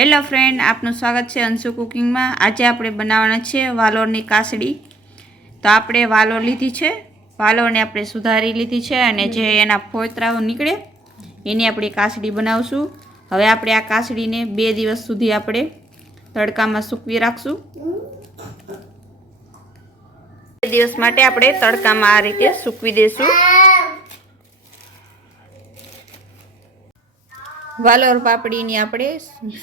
Hello friend, આપનું સ્વાગત છે અંશુ કુકિંગમાં। આજે આપણે બનાવવાના છે વાલોરની કાસડી। તો આપણે વાલોર લીધી છે, વાલોરને આપણે સુધારી લીધી છે અને જે એના ફોતરાઓ નીકળે એની આપણે કાસડી બનાવશું। હવે આપણે આ કાસડીને 2 દિવસ સુધી આપણે તડકામાં સૂકવી રાખશું। 2 દિવસ માટે આપણે તડકામાં આ રીતે સૂકવી દેશું। વાલોર પાપડીની આપણે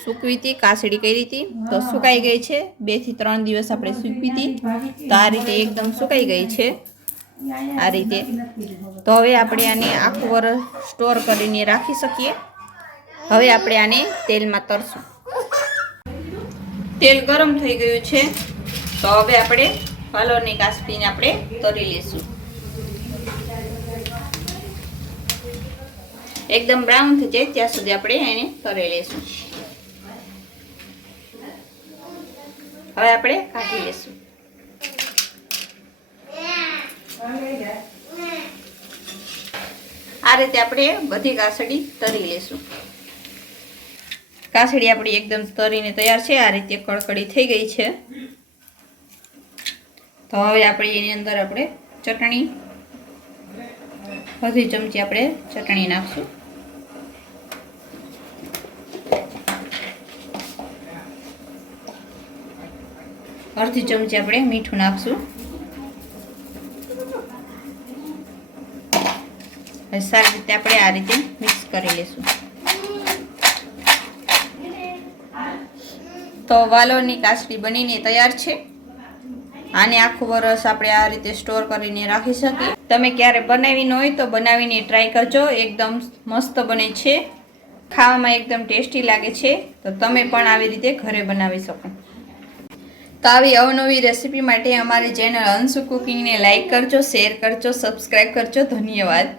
સૂકવી હતી, કાસડી કરી હતી તો સુકાઈ ગઈ છે। 2 થી 3 દિવસ આપણે સૂકવી હતી તો આ રીતે એકદમ સુકાઈ ગઈ છે આ રીતે। તો હવે આપણે આને આખું વર્ષ સ્ટોર કરીને રાખી શકીએ। હવે આપણે આને તેલમાં તરશું। તેલ ગરમ થઈ ગયું છે તો હવે આપણે વાલોરની કાસડીને આપણે તરી લઈશું। एकदम ब्राउन થઈ જાય ત્યાં સુધી આપણે એને તરી લેશું। હવે આપણે કાઢી લેશું। આ રીતે આપણે બધી કાસડી તરી લેશું। કાસડી આપણી એકદમ તરીને તૈયાર છે। આ રીતે કડકડી થઈ ગઈ છે તો હવે આપણે એની અંદર આપણે ચટણી અડધી ચમચી આપણે ચટણી નાખશું। અડધી ચમચી આપણે મીઠું નાખશું। સારી રીતે આપણે આ રીતે મિક્સ કરી લેશું। તો વાલોરની કાસડી બનીને તૈયાર છે। આને આખું વરસ આપણે આ રીતે સ્ટોર કરીને રાખી શકીએ। તમે ક્યારે બનાવી ન હોય તો બનાવીને ટ્રાય કરજો, એકદમ મસ્ત બને છે, ખાવામાં એકદમ ટેસ્ટી લાગે છે। તો તમે પણ આવી રીતે ઘરે બનાવી શકો। તો આવી અવનવી રેસીપી માટે અમારી ચેનલ અંશુ કુકિંગને લાઈક કરજો, શેર કરજો, સબસ્ક્રાઈબ કરજો। ધન્યવાદ।